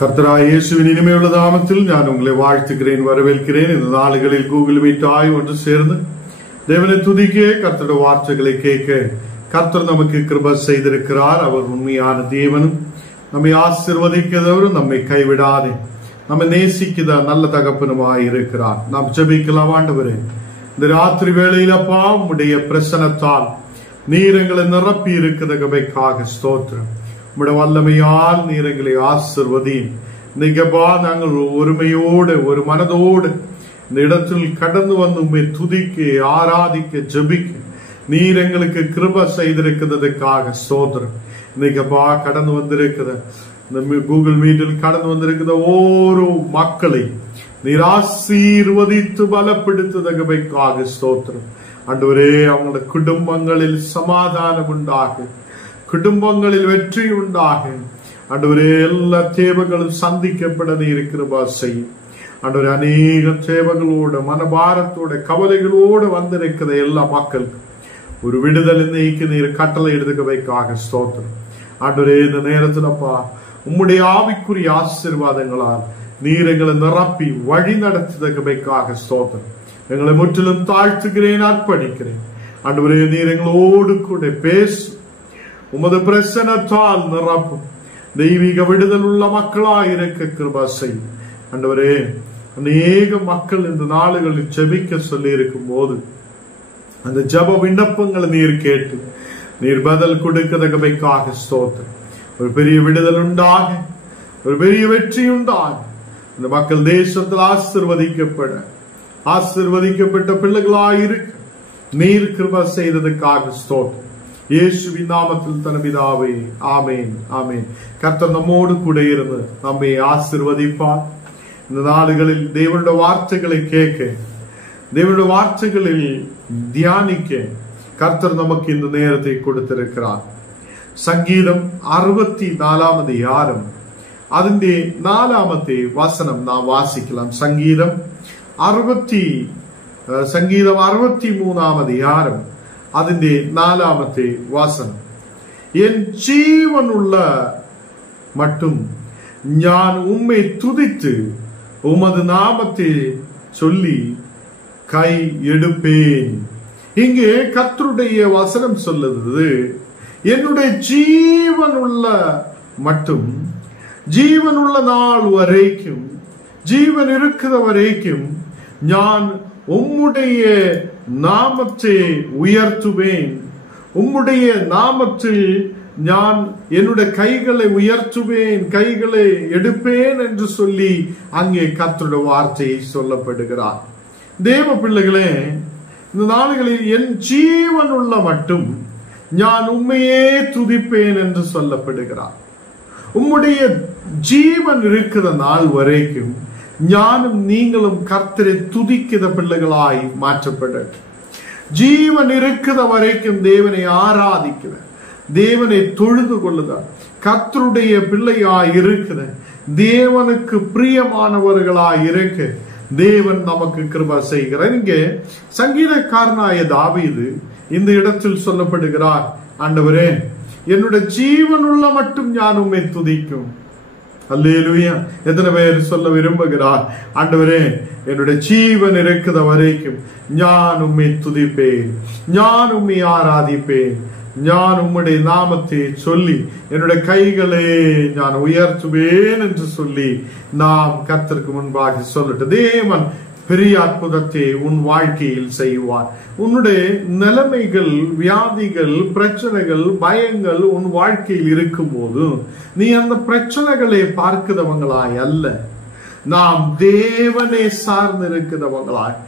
கர்த்தராகிய இயேசுவின் இனிமையுள்ள நாமத்தில் நான் உங்களை வாழ்த்துகிறேன், வரவேற்கிறேன். இந்த நாளுகளில் கூகுள் மீட் ஒன்று சேர்ந்து தேவனை துதிக்க, கர்த்தருடைய வார்த்தைகளை கேட்க கர்த்தர் நமக்கு கிருபை செய்திருக்கிறார். அவர் உண்மையான தேவனும் நம்மை ஆசீர்வதிக்கிறவரும் நம்மை கைவிடாதே நம்மை நேசிக்கிற நல்ல தகப்பனுமாய் இருக்கிறார். நாம் ஜெபிக்கலாம். ஆண்டவரே, இந்த ராத்திரி வேளையில் அப்பா உம்முடைய பிரசன்னத்தால் நீர் எங்களை நிரப்பி இருக்கிறதுக்காக ஸ்தோத்திரம். உம்முடைய வல்லமையால் நீர் எங்களை ஆசீர்வதி. நீங்கப்பா நாங்கள் ஒருமையோடு ஒரு மனதோடு இந்த இடத்தில் கடந்து வந்து உம்மை துதிக்க, ஆராதிக்க, ஜெபிக்க நீர் எங்களுக்கு கிருபை செய்திருக்கிறதுக்காக ஸ்தோத்திரம். இன்னைக்கப்பா கடந்து வந்திருக்கிற இந்த கூகுள் மீட்டில் கடந்து வந்திருக்கிற ஒவ்வொரு மக்களை நீர் ஆசீர்வதித்து பலப்படுத்துவதற்காக ஸ்தோத்திரம். ஆண்டவரே, அவங்களோட குடும்பங்களில் சமாதானம் உண்டாக, குடும்பங்களில் வெற்றி உண்டாக. ஆண்டவரே, எல்லா தேவைகளும் சந்திக்கப்பட நீர் கிருபை செய்யும். ஆண்டவரே, அநேக தேவைகளோட, மனபாரத்தோட, கவலைகளோடு வந்திருக்கிற எல்லா மக்களுக்கும் ஒரு விடுதலை நீக்கி நீர் கட்டளை எடுத்துக்கவைக்காக ஸ்தோத்திரம். ஆண்டவரே, இந்த நேரத்திலப்பா உம்முடைய ஆவிக்குரிய ஆசீர்வாதங்களால் நீர் எங்களை நிரப்பி வழி நடத்துவதற்காக ஸ்தோத்திரம். எங்களை முற்றிலும் தாழ்த்துகிறேன், அர்ப்பணிக்கிறேன். ஆண்டவரே, நீர் எங்களோடு கூட பேசு, உமது பிரசன்னத்தால் நிரப்பும். தெய்வீக விடுதல் உள்ள மக்களாய் இருக்க கிருபை செய்யும். ஆண்டவரே, அநேக மக்கள் இந்த நாளுகளில் ஜெபிக்க சொல்லி இருக்கும் போது அந்த ஜெப விண்ணப்பங்களை நீர் கேட்டு நீர் பதில் கொடுக்கிறதுக்காக ஸ்தோத்திரம். ஒரு பெரிய விடுதல் உண்டாக, ஒரு பெரிய வெற்றி உண்டாக இந்த மக்கள் தேசத்தில் ஆசீர்வதிக்கப்பட்ட பிள்ளைகளாய் இருக்க நீர் கிருபை செய்ததுக்காக ஸ்தோத்திரம். இயேசுவின் நாமத்தில் தனபிதாவே, ஆமேன், ஆமேன். கர்த்தர் நம்மோடு கூட இருந்து நம்மை ஆசீர்வதிப்பார். இந்த நாடுகளில் தேவனுடைய வார்த்தைகளை கேட்க, தேவனுடைய வார்த்தைகளில் தியானிக்க கர்த்தர் நமக்கு இந்த நேரத்தை கொடுத்திருக்கிறார். சங்கீதம் 64 அதிகாரம் അതിന്റെ 4 വചനം നാം വാസിக்கலாம். സങ്കീതം 63 அதிகாரம் അതിന്റെ 4 വചനം. என் ஜீவனுள்ள மட்டும் நான் உம்மை துதித்து உமது நாமத்தை சொல்லி கை எடுப்பேன். இங்கே கர்த்தருடைய வசனம் சொல்லுது, என்னுடைய ஜீவனுள்ள மட்டும், ஜீவனுள்ள நாள் வரைக்கும், ஜீவன் இருக்கிற வரைக்கும் நான் உம்முடைய நாமத்தை உயர்த்துவேன். உம்முடைய நாமத்தில் நான் என்னுடைய கைகளை உயர்த்துவேன், கைகளை எடுப்பேன் என்று சொல்லி அங்கே கர்த்தருடைய வார்த்தையை சொல்லப்படுகிறார். தேவ பிள்ளைகளே, இந்த நாடுகளில் என் ஜீவனுள்ள மட்டும் நான் உண்மையே துதிப்பேன் என்று சொல்லப்படுகிறார். உம்முடைய ஜீவன் இருக்கிற நாள் வரைக்கும் ஞானும் நீங்களும் கர்த்தரை துதிக்கிற பிள்ளைகளாய் மாற்றப்படட்டும். ஜீவன் இருக்கிற வரைக்கும் தேவனை ஆராதிக்கிற, தேவனை தொழுது கொள்ளுத, கர்த்தருடைய பிள்ளையாய் இருக்கிற, தேவனுக்கு பிரியமானவர்களாய் இருக்க தேவன் நமக்கு கிருபை செய்கிறார். இங்கே சங்கீதக்காரனாய தாவீது இந்த இடத்தில் சொல்லப்படுகிறார், ஆண்டவரே, என்னுடைய ஜீவனுள்ள மட்டும் நான் உம்மை துதிக்கும். அல்லேலூயா. எத்தனை பேர் சொல்ல விரும்புகிறார், ஆண்டவரே, என்னுடைய ஜீவன் இருக்கிற வரைக்கும் நான் உம்மை துதிப்பேன், நான் உம்மை ஆராதிப்பேன், நான் உம்முடைய நாமத்தை சொல்லி என்னுடைய கைகளை நான் உயர்த்துவேன் என்று சொல்லி நாம் கர்த்தருக்கு முன்பாக சொல்லட்டு. தேவன் பெரிய அற்புதத்தை உன் வாழ்க்கையில் செய்வார். உன்னுடைய நிலைமைகள், வியாதிகள், பிரச்சனைகள், பயங்கள் உன் வாழ்க்கையில் இருக்கும் போது நீ அந்த பிரச்சனைகளை பார்க்கிறவங்களாய் அல்ல, நாம் தேவனை சார்ந்திருக்கிறவங்களாய்,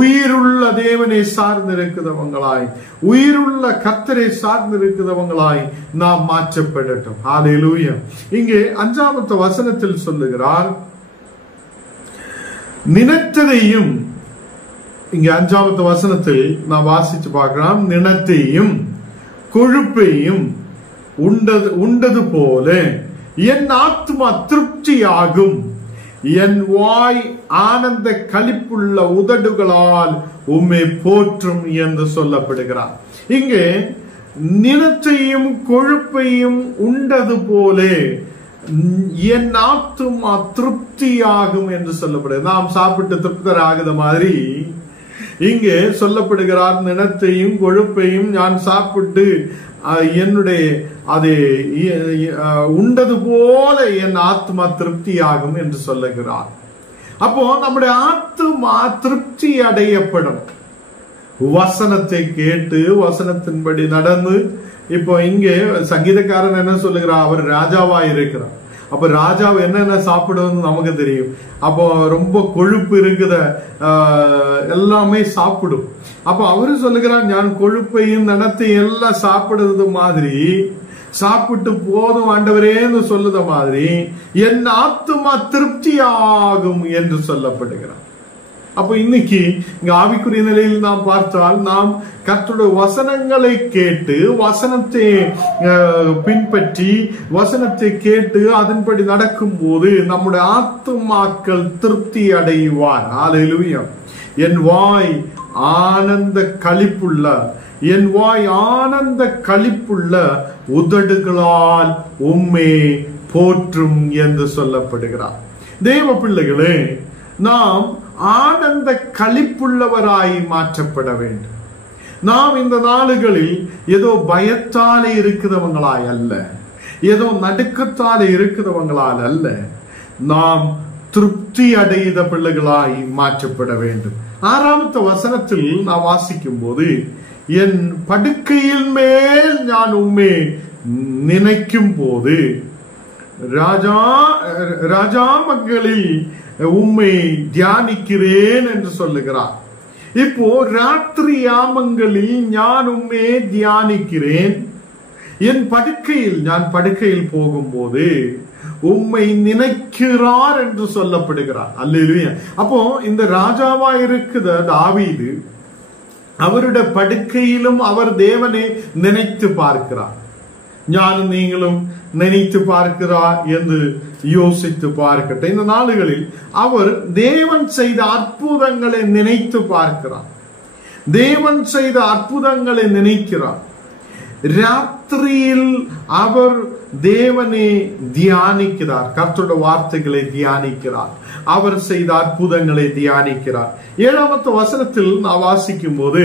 உயிருள்ள தேவனை சார்ந்திருக்கிறவங்களாய், உயிருள்ள கர்த்தரை சார்ந்திருக்கிறவங்களாய் நாம் மாற்றப்படட்டும். ஹல்லேலூயா. இங்கே 5 வசனத்தில் சொல்லுகிறார், நினைத்ததையும், இங்க 5 வசனத்தில் நான் வாசிச்சு பார்க்கலாம், நினைத்தையும் கொழுப்பையும் உண்டது போல என் ஆத்மா திருப்தியாகும், என் வாய் ஆனந்த களிப்புள்ள உதடுகளால் உம்மை போற்றும் என்று சொல்லப்படுகிறார். இங்கே நிலத்தையும் கொழுப்பையும் உண்டது போலே என் ஆத்துமா திருப்தியாகும் என்று சொல்லப்படுது. நாம் சாப்பிட்டு திருப்தராகுத மாதிரி இங்கே சொல்லப்படுகிறார், நிலத்தையும் கொழுப்பையும் நான் சாப்பிட்டு என்னுடைய அதை உண்டது போல என் ஆத்மா திருப்தியாகும் என்று சொல்லுகிறார். அப்போ நம்முடைய ஆத்மா திருப்தி அடையப்படும் வசனத்தை கேட்டு வசனத்தின்படி நடந்து. இப்போ இங்கே சங்கீதக்காரன் என்ன சொல்லுகிறார், அவர் ராஜாவா இருக்கிறார். அப்ப ராஜா என்னென்ன சாப்பிடுவது நமக்கு தெரியும். அப்போ ரொம்ப கொழுப்பு இருக்குத எல்லாமே சாப்பிடும். அப்ப அவரு சொல்லுகிறார், நான் கொழுப்பையும் நனத்தையும் எல்லாம் சாப்பிடுறது மாதிரி சாப்பிட்டு போதும் ஆண்டவரேன்னு சொல்லுத மாதிரி என் ஆத்துமா திருப்தியாகும் என்று சொல்லப்படுகிறார். அப்ப இன்னைக்கு இங்க ஆவிக்குரிய நிலையில் நாம் பார்த்தால், நாம் கர்த்தருடைய வசனங்களை கேட்டு வசனத்தை பின்பற்றி வசனத்தை கேட்டு அதன்படி நடக்கும் போது நம்முடைய ஆத்துமாக்கள் திருப்தி அடைவார். ஹல்லேலூயா. என் வாய் ஆனந்த களிப்புள்ள, என் வாய் ஆனந்த களிப்புள்ள உதடுகளால் உம்மை போற்றும் என்று சொல்லப்படுகிறார். தேவ பிள்ளைகளே, நாம் ஆனந்த களிப்புள்ளவராய் மாற்றப்பட வேண்டும். நாம் இந்த நாளுகளில் ஏதோ பயத்தாலே இருக்கிறவங்களாய் அல்ல, ஏதோ நடுக்கத்தாலே இருக்கிறவங்களால் அல்ல, நாம் திருப்தி அடைந்த பிள்ளைகளாய் மாற்றப்பட வேண்டும். 6வது வசனத்தில் நான் வாசிக்கும் போது, என் படுக்கையில் மேல் நான் உம்மை நினைக்கும் போது ராஜாமங்களில் உம்மை தியானிக்கிறேன் என்று சொல்லுகிறார். இப்போ ராத்திரி யாமங்களில் நான் உம்மை தியானிக்கிறேன், என் படுக்கையில் நான் படுக்கையில் போகும்போது உம்மை நினைக்கிறார் என்று சொல்லப்படுகிறார். அல்லேலூயா. அப்போ இந்த ராஜாவா இருக்குத தாவீது அவருடைய படுக்கையிலும் அவர் தேவனை நினைத்து பார்க்கிறார். ஞானும் நீங்களும் நினைத்து பார்க்கிறார் என்று யோசித்து பார்க்கட்டும். இந்த நாளுகளில் அவர் தேவன் செய்த அற்புதங்களை நினைத்து பார்க்கிறார், தேவன் செய்த அற்புதங்களை நினைக்கிறார். ராத்திரியில் அவர் தேவனை தியானிக்கிறார், கர்த்தருடைய வார்த்தைகளை தியானிக்கிறார், அவர் செய்த அற்புதங்களை தியானிக்கிறார். 7வது வசனத்தில் நான் வாசிக்கும் போது,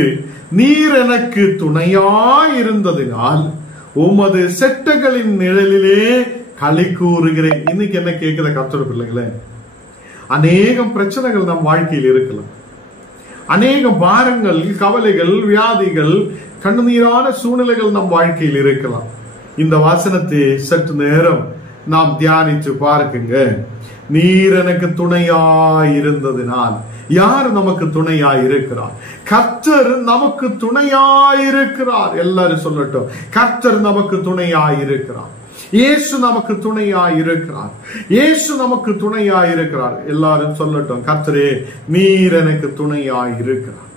நீர் எனக்கு துணையாய் இருந்ததினால் உமது செட்டைகளின் நிழலிலே களி கூறுகிறேன். இன்னைக்கு என்ன கேட்கிற கர்த்தருடைய பிள்ளைகளே, அநேகம் பிரச்சனைகள் நம் வாழ்க்கையில் இருக்கலாம், அநேக பாரங்கள், கவலைகள், வியாதிகள், கண்ணீரான சூழ்நிலைகள் நம் வாழ்க்கையில் இருக்கலாம். இந்த வசனத்தை சற்று நேரம் நாம் தியானித்து பார்க்குங்க. நீர் எனக்கு துணையாய் இருந்ததினால். யார் நமக்கு துணையாய் இருக்கிறார்? கர்த்தர் நமக்கு துணையாய் இருக்கிறார். எல்லாரும் சொல்லட்டும், கர்த்தர் நமக்கு துணையாய் இருக்கிறார். இயேசு நமக்கு துணையாய் இருக்கிறார். இயேசு நமக்கு துணையாய் இருக்கிறார். எல்லாரும் சொல்லட்டும், கர்த்தரே நீர் எனக்கு துணையாய் இருக்கிறார்,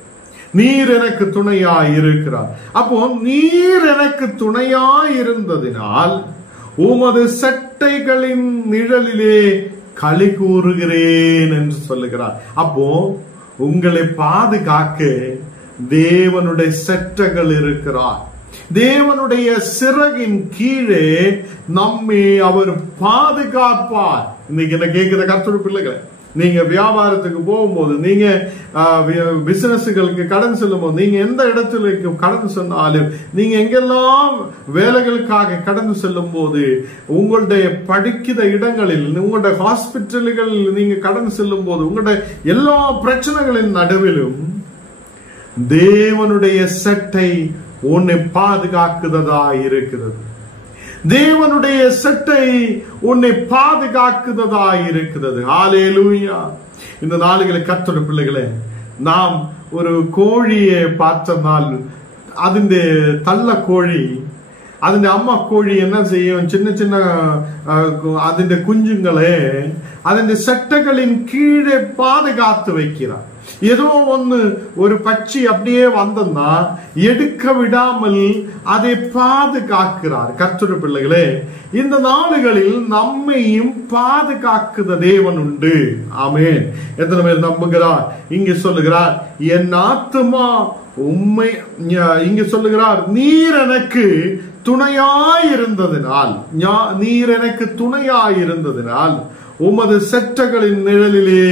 நீர் எனக்கு துணையாய் இருக்கிறார். அப்போ நீர் எனக்கு துணையாய் இருந்ததினால் உமது சட்டைகளின் நிழலிலே களி கூறுகிறேன் என்று சொல்லுகிறார். அப்போ உங்களை பாதுகாக்க தேவனுடைய சட்டைகள் இருக்கிறார். தேவனுடைய சிறகின் கீழே நம்மை அவர் பாதுகாப்பார். இன்னைக்கு என்ன கேட்கிற கர்த்தருடைய பிள்ளைகளை, நீங்க வியாபாரத்துக்கு போகும்போது, நீங்க பிசினஸ்களுக்கு கடன் செல்லும் போது, நீங்க எந்த இடத்துல கடந்து சென்னாலும், நீங்க எங்கெல்லாம் வேலைகளுக்காக கடந்து செல்லும் போது, உங்களுடைய படிக்கிற இடங்களில், உங்களுடைய ஹாஸ்பிட்டல்கள் நீங்க கடந்து செல்லும் போது, உங்களுடைய எல்லா பிரச்சனைகளின் நடுவிலும் தேவனுடைய சட்டை உன்னை பாதுகாக்குதா இருக்கிறது. தேவனுடைய சட்டை உன்னை பாதுகாக்குதா இருக்கிறது. ஹல்லேலூயா. இந்த நாளுகளில் கர்த்தருடைய பிள்ளைகளே, நாம் ஒரு கோழியை பார்த்தனால், അതിന്റെ തള്ള കോഴി, അതിന്റെ അമ്മ കോഴി എന്നാ ചെയ്യും, ചിന്ന ചിന്ന അതിന്റെ കുഞ്ഞുങ്ങളെ അതിന്റെ സെട്ടകളിൻ കീഴെ പാതുകാത്ത് வைக்கிறார். ஏதோ ஒன்னு ஒரு பட்சி அப்படியே வந்தா எடுக்க விடாமல் அதை பாதுகாக்கிறார். கர்த்தருடைய பிள்ளைகளே, இந்த நாளுகளில் நம்மையும் பாதுகாக்குத தேவன் உண்டு. ஆமென். எத்தனை பேர் நம்புகிறார்? இங்க சொல்லுகிறார், என் ஆத்துமா உம்மை, இங்க சொல்லுகிறார், நீர் எனக்கு துணையாயிருந்ததினால் நீர் எனக்கு துணையாயிருந்ததினால் உமது செட்டைகளின் நிழலிலே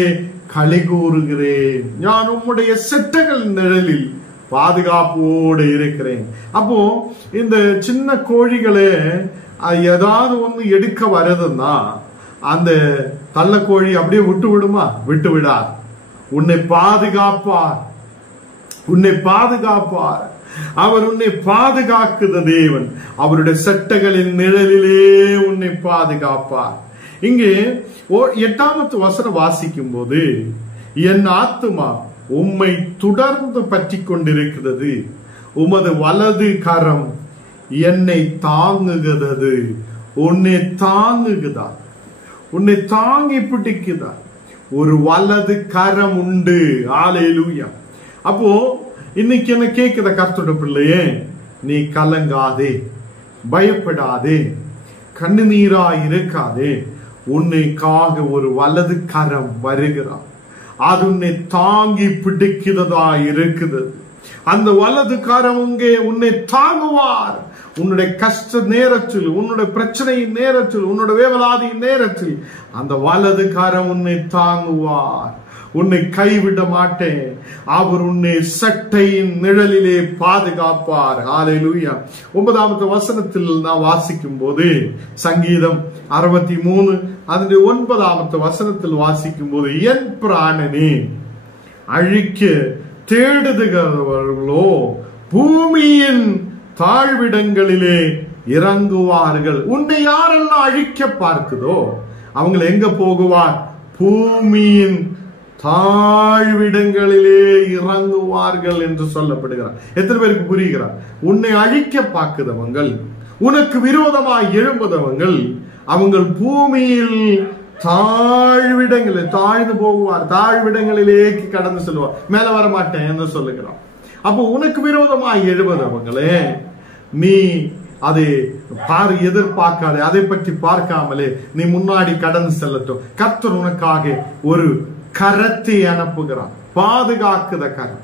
களி கூறுகிறேன். நான் உம்முடைய செட்டைகளின் நிழலில் பாதுகாப்போடு இருக்கிறேன். அப்போ இந்த சின்ன கோழிகளே ஏதாவது ஒண்ணு எடுக்க வருதுன்னா அந்த தள்ளக்கோழி அப்படியே விட்டு விடுமா? விட்டு விடார். உன்னை பாதுகாப்பார், உன்னை பாதுகாப்பார். அவர் உன்னை பாதுகாக்குத தேவன். அவருடைய செட்டைகளின் நிழலிலே உன்னை பாதுகாப்பார். இங்கே 8வது வசனம் வாசிக்கும் போது, என் ஆத்துமா உம்மை தொடர்ந்து பற்றி கொண்டிருக்கிறது, உமது வலது கரம் என்னை தாங்குகிறது. உன்னை தாங்குகிறதா, உன்னை தாங்கி பிடிக்குதா? ஒரு வலது கரம் உண்டு. ஹல்லேலூயா. அப்போ இன்னைக்கு என்ன கேக்குத கர்த்தருடைய பிள்ளையே, நீ கலங்காதே, பயப்படாதே, கண்ணீராய் இருக்காதே. உன்னைக்காக ஒரு வலது கரம் வருகிறார். அது உன்னை தாங்கி பிடிக்கிறதா இருக்குது. அந்த வலது கரம் உங்கே உன்னை தாங்குவார். உன்னுடைய கஷ்ட நேரத்தில், உன்னுடைய பிரச்சனையின் நேரத்தில், உன்னுடைய வேவலாதியின் நேரத்தில் அந்த வலது கரம் உன்னை தாங்குவார். உன்னை கைவிட மாட்டேன். அவர் உன்னை சட்டையின் நிழலிலே பாதுகாப்பார். ஹல்லேலூயா. 9வது வசனத்தில் நான் வாசிக்கும் போது, சங்கீதம் 63 அதனுடைய 9வது வசனத்தில் வாசிக்கும் போது, என் பிராணனே அழிக்க தேடுகிறவர்களோ பூமியின் தாழ்விடங்களிலே இறங்குவார்கள். உன்னை யாரெல்லாம் அழிக்க பார்க்குதோ அவங்களை எங்க போகுவார்? பூமியின் தாழ்விடங்களிலே இறங்குவார்கள் என்று சொல்லப்படுகிறார். எத்தனை பேருக்கு புரிகிறார்? உன்னை அழிக்க பார்க்குதவங்கள், உனக்கு விரோதமாய் எழும்புதவங்கள், அவங்கள் பூமியில் தாழ்விடங்களில் தாழ்ந்து போகுவார். தாழ்விடங்களிலே கடந்து செல்வார். மேல வர மாட்டேன் என்று சொல்லுகிறார். அப்போ உனக்கு விரோதமாய் எழுபதவங்களே, நீ அதை எதிர்பார்க்காதே, அதை பற்றி பார்க்காமலே நீ முன்னாடி கடந்து செல்லட்டும். கர்த்தர் உனக்காக ஒரு கரத்தை அனுப்புகிறார், பாதுகாக்குத கரம்.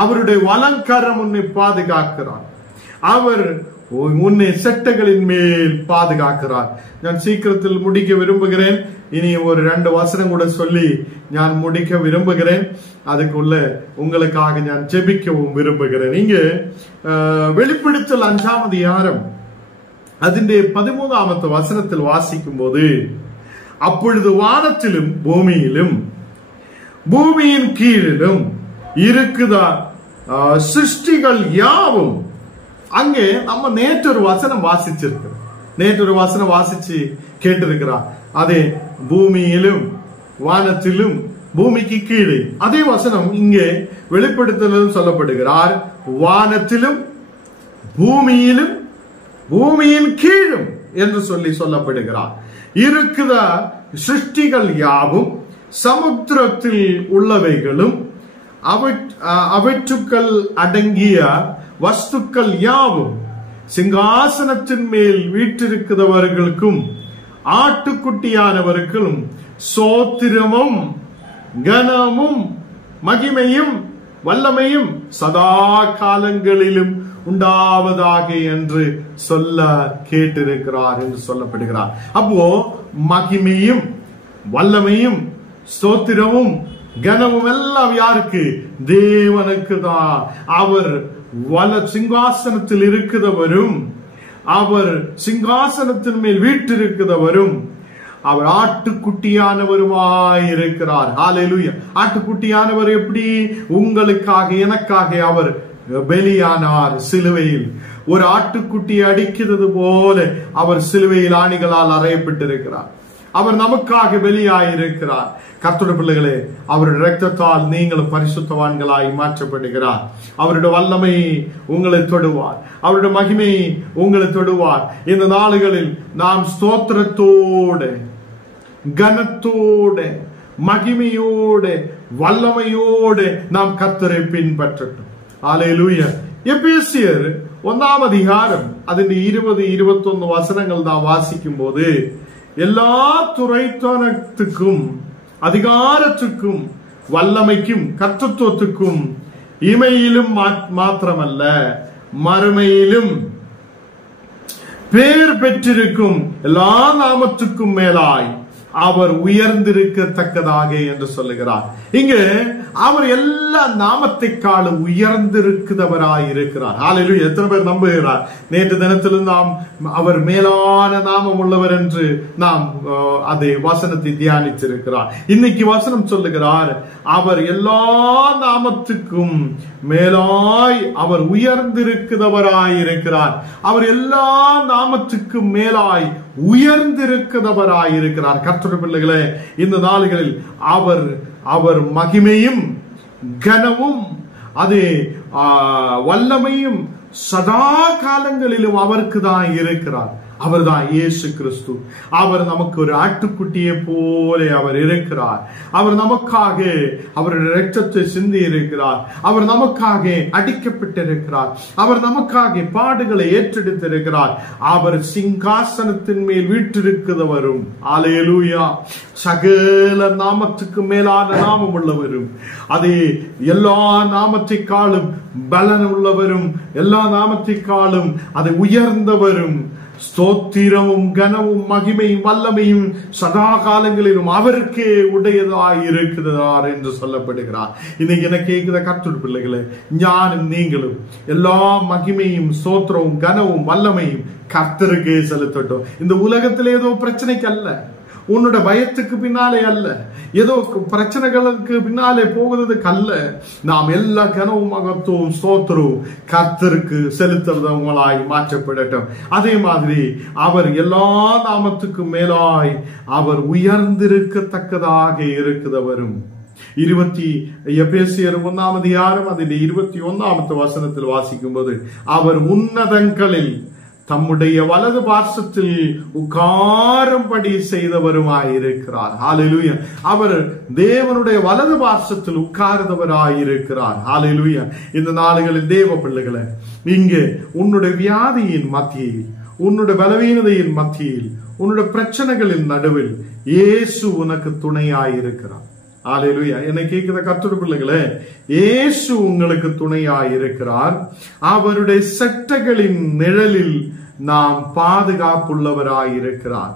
அவருடைய வலங்கரம் உன்னை பாதுகாக்கிறார். அவர் உன்னை செட்டைகளின் மேல் பாதுகாக்கிறார். நான் சீக்கிரத்தில் முடிக்க விரும்புகிறேன். இனி ஒரு 2 வசனம் கூட சொல்லி நான் முடிக்க விரும்புகிறேன். அதுக்குள்ள உங்களுக்காக நான் ஜெபிக்கவும் விரும்புகிறேன். இங்க வெளிப்படுத்தல் 5ஆம் அதிகாரம் அதிന്റെ 13வது வசனத்தில் வாசிக்கும் போது, அப்பொழுது வானத்திலும் பூமியிலும் பூமியின் கீழிலும் இருக்குதா சிருஷ்டிகள் யாவும். அங்கே நம்ம நேற்றொரு வசனம் வாசிச்சிருக்கிறோம். நேற்றொரு வசனம் வாசிச்சு கேட்டிருக்கிறார். அதே பூமியிலும் வானத்திலும் பூமிக்கு கீழே. அதே வசனம் இங்கே வெளிப்படுத்தலும் சொல்லப்படுகிறார். வானத்திலும் பூமியிலும் பூமியின் கீழும் என்று சொல்லப்படுகிறார். இருக்குத சிருஷ்டிகள் யாவும், சமுத்திரத்தில் உள்ளவைகளும் அவற்றுக்கள் அடங்கிய வஸ்துக்கள் யாவும், சிங்காசனத்தின் மேல் வீற்றிருக்கிறவர்களுக்கும் ஆட்டுக்குட்டியானவர்களும் சோத்திரமும் கனமும் மகிமையும் வல்லமையும் சதா காலங்களிலும் உண்டாவதாக என்று சொல்ல கேட்டிருக்கிறார் என்று சொல்லப்படுகிறார். அப்போ மகிமையும் வல்லமையும் ஸ்தோத்திரமும் கனமும் எல்லாம் யாருக்கு? தேவனுக்கு தான். அவர் சிங்காசனத்தில் இருக்கிறவரும், அவர் சிங்காசனத்தின் மேல் வீற்றிருக்கிறவரும், அவர் ஆட்டுக்குட்டியானவருமாய் இருக்கிறார். ஹல்லேலூயா. ஆட்டுக்குட்டியானவர் எப்படி? உங்களுக்காக எனக்காக அவர் பலியானார் சிலுவையில். ஒரு ஆட்டுக்குட்டியை அடிக்கிறது போல அவர் சிலுவையில் ஆணிகளால் அறையப்பட்டிருக்கிறார். அவர் நமக்காக பலியாயிருக்கிறார். கர்த்தருடைய பிள்ளைகளே, அவருடைய இரத்தத்தால் நீங்களும் பரிசுத்தவான்களாய் மாற்றப்படுகிறார். அவருடைய வல்லமை உங்களை தொடுவார், அவருடைய மகிமை உங்களை தொடுவார். இந்த நாளுகளில் நாம் ஸ்தோத்திரத்தோடு, கனத்தோடு, மகிமையோடு, வல்லமையோடு நாம் கர்த்தரை பின்பற்றட்டும். ஹல்லேலூயா. எபேசியர் 1ஆம் அதிகாரம் அதில் 20-21 வசனங்கள் நாம் வாசிக்கும் போது, எல்லா துரைத்தனத்துக்கும் அதிகாரத்துக்கும் வல்லமைக்கும் கர்த்தத்துவத்துக்கும் இமையிலும் மாத்திரமல்ல மறுமையிலும் பேர் பெற்றிருக்கும் எல்லா நாமத்துக்கும் மேலாய் அவர் உயர்ந்திருக்கத்தக்கதாக என்று சொல்லுகிறார். இங்கு அவர் எல்லா நாமத்தை காலும் உயர்ந்திருக்கிறவராய் இருக்கிறார். ஹல்லேலூயா. எத்தனை பேர் நம்புகிறார்? நேற்று தினத்திலும் நாம் அவர் மேலான நாமம் உள்ளவர் என்று நாம் அதை வசனத்தை தியானித்திருக்கிறார். இன்னைக்கு வசனம் சொல்லுகிறார், அவர் எல்லா நாமத்துக்கும் மேலாய் அவர் உயர்ந்திருக்கிறவராய் இருக்கிறார். அவர் எல்லா நாமத்துக்கும் மேலாய் உயர்ந்திருக்கிறவராய் இருக்கிறார். கர்த்தருடைய பிள்ளைகளே, இந்த நாளுகளில் அவர் மகிமையும் கனமும் அது வல்லமையும் சதா காலங்களிலும் அவருக்கு தான் இருக்கிறார். அவர் தான் இயேசு கிறிஸ்து. அவர் நமக்கு ஒரு ஆட்டுக்குட்டியை போல அவர் இருக்கிறார். அவர் நமக்காக அவருடைய இரத்தத்தை சிந்தி இருக்கிறார். அவர் நமக்காக அடிக்கப்பட்டிருக்கிறார். அவர் நமக்காக பாடுகளை ஏற்றெடுத்திருக்கிறார். அவர் சிங்காசனத்தின் மேல் வீற்றிருக்கிறவரும், அல்லேலூயா, சகல நாமத்துக்கு மேலான நாமம் உள்ளவரும், அதே எல்லா நாமத்தை காலும் பலன் உள்ளவரும், எல்லா நாமத்தை காலும் அதை உயர்ந்தவரும், ஸ்தோத்திரமும் கனமும் மகிமையும் வல்லமையும் சதா காலங்களிலும் அவருக்கே உடையதாய் இருக்கிறார் என்று சொல்லப்படுகிறார். இன்னைக்கு என்ன கேட்கிற கர்த்தருடைய பிள்ளைகளே, ஞானும் நீங்களும் எல்லா மகிமையும் ஸ்தோத்திரமும் கனமும் வல்லமையும் கர்த்தருக்கே செலுத்தட்டும். இந்த உலகத்தில் ஏதோ பிரச்சனைக்கு அல்ல, உன்னோட பயத்துக்கு பின்னாலே அல்ல, ஏதோ பிரச்சனைகளுக்கு பின்னாலே போகிறதுக்கு அல்ல. நாம் எல்லா கனவும் மகத்துவம் ஸ்தோத்திரமும் கர்த்தருக்கு செலுத்துறவங்களாய் மாற்றப்படட்டும். அதே மாதிரி அவர் எல்லா நாமத்துக்கும் மேலாய் அவர் உயர்ந்திருக்கத்தக்கதாக இருக்கிறவரும். எபேசியர் 1 அதில் 21 வசனத்தில் வாசிக்கும் போது, அவர் உன்னதங்களில் தம்முடைய வலது பார்சத்தில் உட்காரும்படி செய்தவருமாயிருக்கிறார். ஹல்லேலூயா. அவர் தேவனுடைய வலது பார்சத்தில் உட்கார்ந்தவராயிருக்கிறார். ஹல்லேலூயா. இந்த நாளுகளில் தேவ பிள்ளைகளை, இங்கே உன்னுடைய வியாதியின் மத்தியில், உன்னுடைய பலவீனதையின் மத்தியில், உன்னுடைய பிரச்சனைகளின் நடுவில் இயேசு உனக்கு துணையாயிருக்கிறார். ஹல்லேலூயா. என்னை கேட்கிற கர்த்தருடைய பிள்ளைகளே, இயேசு உங்களுக்கு துணையாயிருக்கிறார். அவருடைய சட்டங்களின் நிழலில் நாம் பாதுகாப்புள்ளவராயிருக்கிறார்.